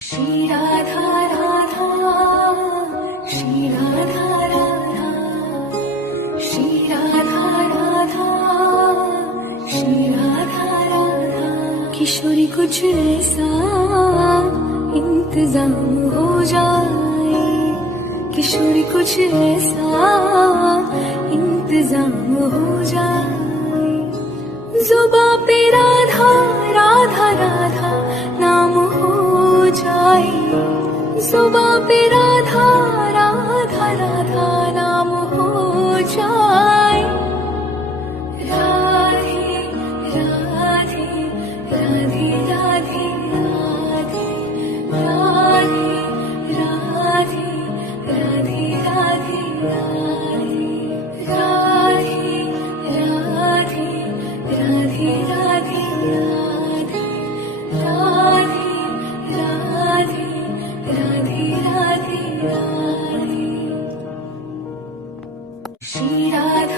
श्री राधा राधा, श्री राधा राधा, श्री राधा राधा, श्री राधा राधा। किशोरी कुछ ऐसा इंतजाम हो जाए, किशोरी कुछ ऐसा इंतजाम हो जाए। जुबां पे राधा राधा राधा नाम हो जाए, जुबां पे राधा राधा राधा नाम हो जाए। राधे राधे राधे राधे राधे, राधे राधे राधे राधे राधे, राधे राधे राधे राधे राधे, राधे राधे राधे राधे राधे। श्री राधा